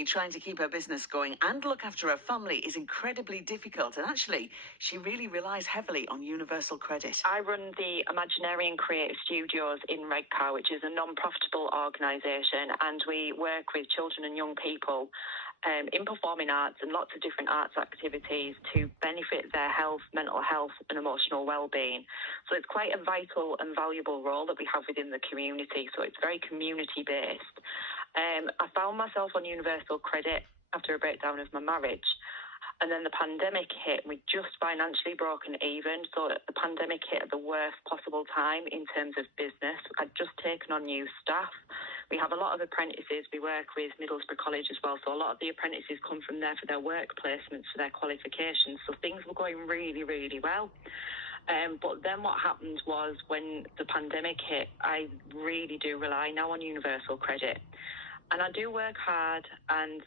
Stephanie trying to keep her business going and look after her family is incredibly difficult. And actually, she really relies heavily on universal credit. I run the Imaginarian Creative Studios in Redcar, which is a non-profitable organisation, and we work with children and young people in performing arts and lots of different arts activities to benefit their health, mental health and emotional well-being. So it's quite a vital and valuable role that we have within the community. So it's very community-based. I found myself on universal credit after a breakdown of my marriage. And then the pandemic hit, and we just financially broken even. So the pandemic hit at the worst possible time in terms of business. I'd just taken on new staff. We have a lot of apprentices. We work with Middlesbrough College as well. So a lot of the apprentices come from there for their work placements, for their qualifications. So things were going really, really well. But then what happened was when the pandemic hit, I really do rely now on universal credit. And I do work hard, and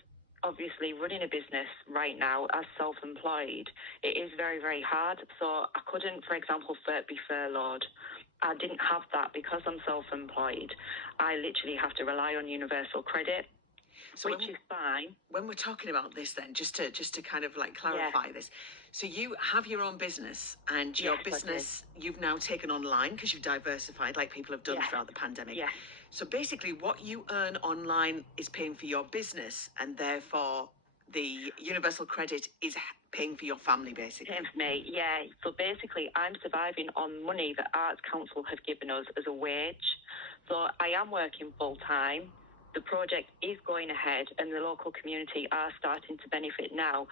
obviously running a business right now as self-employed, it is very, very hard. So I couldn't, for example, be furloughed. I didn't have that because I'm self-employed. I literally have to rely on universal credit, so which is fine. When we're talking about this then, just to kind of like clarify this. So you have your own business, and your business you've now taken online because you've diversified like people have done throughout the pandemic. Yeah. So basically what you earn online is paying for your business, and therefore the universal credit is paying for your family, basically. Paying for me, yeah. So basically I'm surviving on money that Arts Council have given us as a wage. So I am working full time. The project is going ahead and the local community are starting to benefit now.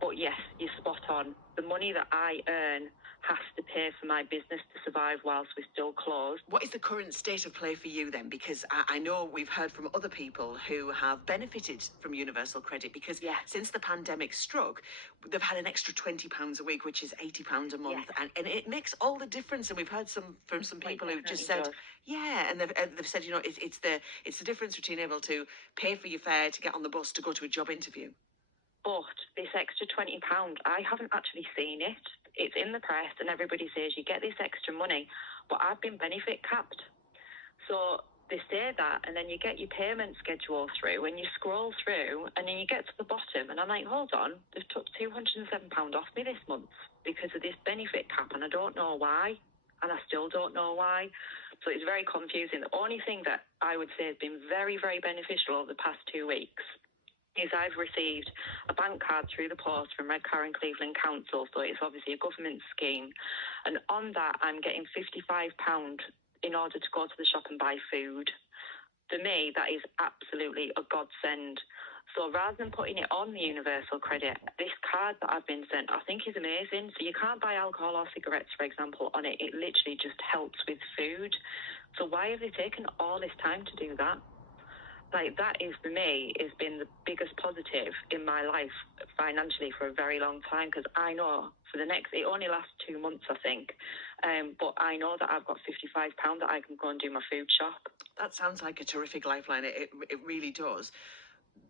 But yes, you're spot on. The money that I earn has to pay for my business to survive whilst we're still closed. What is the current state of play for you then? Because I know we've heard from other people who have benefited from universal credit because since the pandemic struck, they've had an extra £20 a week, which is £80 a month. And it makes all the difference. And we've heard from some people who've just said, and they've said, you know, it's the difference between able to pay for your fare to get on the bus to go to a job interview. But this extra £20, I haven't actually seen it. It's in the press and everybody says you get this extra money, but I've been benefit capped. So they say that, and then you get your payment schedule through and you scroll through and then you get to the bottom and I'm like, hold on, they've took £207 off me this month because of this benefit cap, and I don't know why, and I still don't know why. So it's very confusing. The only thing that I would say has been very, very beneficial over the past 2 weeks is I've received a bank card through the post from Redcar and Cleveland Council, so it's obviously a government scheme, and on that I'm getting £55 in order to go to the shop and buy food. For me, that is absolutely a godsend. So rather than putting it on the universal credit, this card that I've been sent I think is amazing. So you can't buy alcohol or cigarettes, for example, on it. It literally just helps with food. So why have they taken all this time to do that? Like, that is, for me, has been the biggest positive in my life financially for a very long time, because I know for the next, it only lasts 2 months, I think, but I know that I've got £55 that I can go and do my food shop. That sounds like a terrific lifeline. It really does.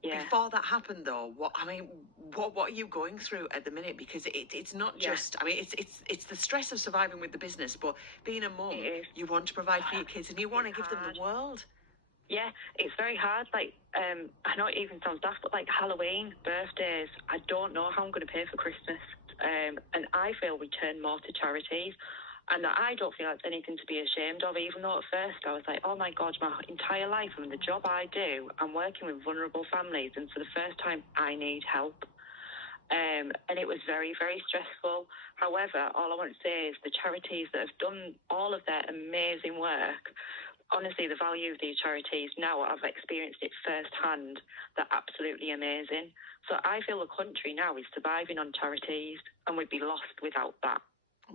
Yeah. Before that happened, though, what are you going through at the minute? Because it's not just, I mean, it's the stress of surviving with the business, but being a mum, you want to provide for your kids and you want to give them the world. Yeah, it's very hard. Like, I know it even sounds daft, but like Halloween, birthdays, I don't know how I'm going to pay for Christmas. And I feel we turn more to charities. And I don't feel it's anything to be ashamed of, even though at first I was like, oh my God, my entire life, I mean, the job I do, I'm working with vulnerable families, and for the first time, I need help. And it was very, very stressful. However, all I want to say is the charities that have done all of their amazing work, honestly, the value of these charities now, I've experienced it firsthand. They're absolutely amazing. So I feel the country now is surviving on charities, and we'd be lost without that.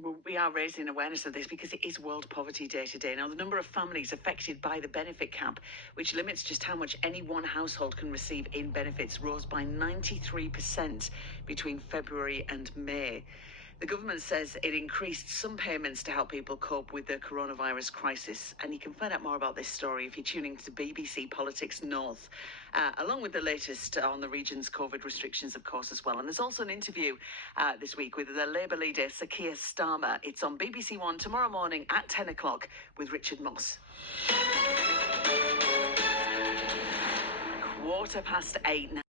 Well, we are raising awareness of this because it is World Poverty Day today. Now, the number of families affected by the benefit cap, which limits just how much any one household can receive in benefits, rose by 93% between February and May. The government says it increased some payments to help people cope with the coronavirus crisis. And you can find out more about this story if you're tuning to BBC Politics North, along with the latest on the region's COVID restrictions, of course, as well. And there's also an interview this week with the Labour leader, Sir Keir Starmer. It's on BBC One tomorrow morning at 10 o'clock with Richard Moss. 8:15 now.